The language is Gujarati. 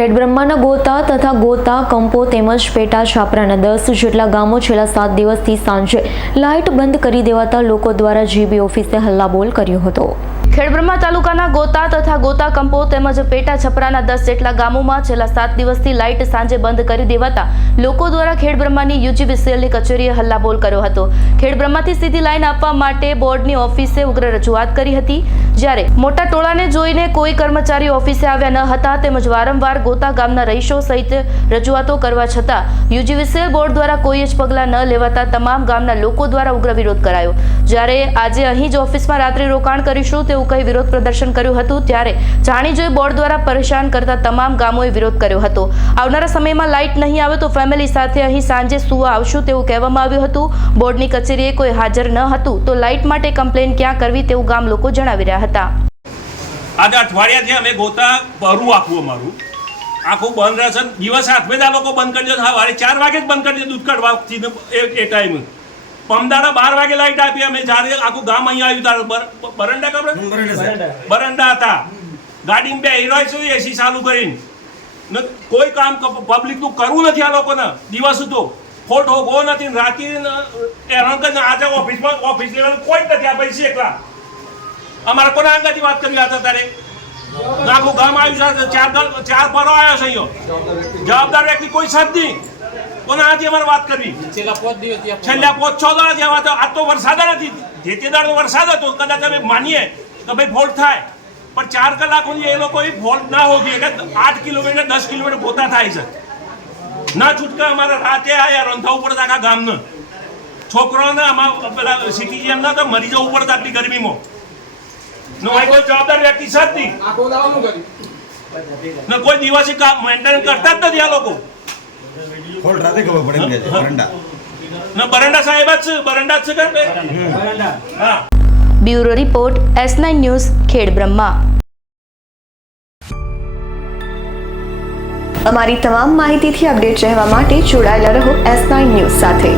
ખેડબ્રહ્માના ગોતા તથા ગોતા, કંપો તેમજ પેટા છાપરાના દસ જેટલા ગામો છેલ્લા સાત દિવસથી સાંજે લાઇટ બંધ કરી દેવાતા લોકો દ્વારા જીબી ઓફિસે હલ્લાબોલ કર્યો હતો. ખેડબ્રહ્મા તાલુકાના ગોતા તથા ગોતા કંપો તેમજ પેટા છપરાના દસ જેટલા ગામોમાં છેલ્લા સાત દિવસથી લાઇટ સાંજે બંધ કરી દેવાતા લોકો દ્વારા ખેડબ્રહ્માની યુજીવીસીએલની કચેરીએ હલ્લાબોલ કર્યો હતો. ખેડબ્રહ્માથી સીધી લાઇન આપવા માટે બોર્ડની ઓફિસે ઉગ્ર રજૂઆત કરી હતી. જ્યારે મોટા ટોળાને જોઈને કોઈ કર્મચારી ઓફિસે આવ્યા ન હતા તેમજ વારંવાર ગોતા ગામના રહીશો સહિત રજૂઆતો કરવા છતાં યુજીવીસીએલ બોર્ડ દ્વારા કોઈ જ પગલાં ન લેવાતા તમામ ગામના લોકો દ્વારા ઉગ્ર વિરોધ કરાયો. જ્યારે આજે અહીં જ ઓફિસમાં રાત્રિ રોકાણ કરીશું તેવું કહી વિરોધ પ્રદર્શન કર્યું હતું, ત્યારે જાણી જોઈ બોર્ડ દ્વારા પરેશાન કરતા તમામ ગામોએ વિરોધ કર્યો હતો. આવનારા સમયમાં લાઇટ નહીં આવે તો ફેમિલી સાથે અહીં સાંજે સુવા આવશું તેવું કહેવામાં આવ્યું હતું. બોર્ડની કચેરીએ કોઈ હાજર ન હતું તો લાઇટ માટે કમ્પ્લેન ક્યાં કરવી તેવું ગામ લોકો જણાવી રહ્યા હતા. આજે અઠવાડિયાથી અમે ગોતા ભરવું આખું અમારું. આખું બંધ રહેશે. દિવસ હાથમે જ લોકો બંધ કરી દે સવારે ચાર વાગે જ બંધ કરી દે દૂધ કાઢવાથી એ ટાઈમે પમદારા બાર વાગે લાઈટ આપી. અમે જ્યારે આખું ગામ અહીંયા આવ્યું ત્યારે બર- બરંડા ખબર? બરંડા હતા. ગાડી બે હીરો શું એસી ચાલુ કરીને? કોઈ કામ પબ્લિકનું કરવું નથી આ લોકોને. દિવસ તો ખોટ હોગો નથી રાતે ને હેરાન કરીને આજે ઓફિસમાં ઓફિસ લેવલ કોઈ નથી. આ પૈસે એકલા? અમારે કોના અંગાથી વાત કરવી હતા તારે? આખું ગામ આવ્યું છે. ચાર ચાર પરો આવ્યો છે અહીંયા. જવાબદાર વ્યક્તિ. કોઈ સાથ નહીં. કોના હાથે અમારે વાત કરવી. છેલ્લા પાંચ દિવસ છેલ્લા પાંચ છ દાડા જેવા તો આજ તો વરસાદ નથી જે તે દાડો વરસાદ હતો કદાચ અમે માનીએ કે ભાઈ ફોલ્ટ થાય. પણ ચાર કલાક સુધી એ લોકો ફોલ્ટ ના હોગી એટલે આઠ કિલોમીટર દસ કિલોમીટર પોતા થાય છે. ના છૂટકા અમારે રાતે આયા રંધાવું પડે આખા ગામને. છોકરાઓને આમાં પેલા સિટીઝન ના તો મરી જવું પડતા આટલી ગરમીમાં. નો કોઈ જવાબદાર વ્યક્તિ છે જ નહીં. કોઈ દિવસે કામ મેન્ટેન કરતા જ નથી આ લોકો. ફોલ્ટ રાતે ખબર પડે એમ કે વરંડા બરંડા. સાહેબ જ બરંડા જ છે કે હા. Bureau report S nine news Khedbrahma અમારી તમામ માહિતીથી અપડેટ રહેવા માટે જોડાયેલા રહો એસ નાઇન ન્યૂઝ સાથે.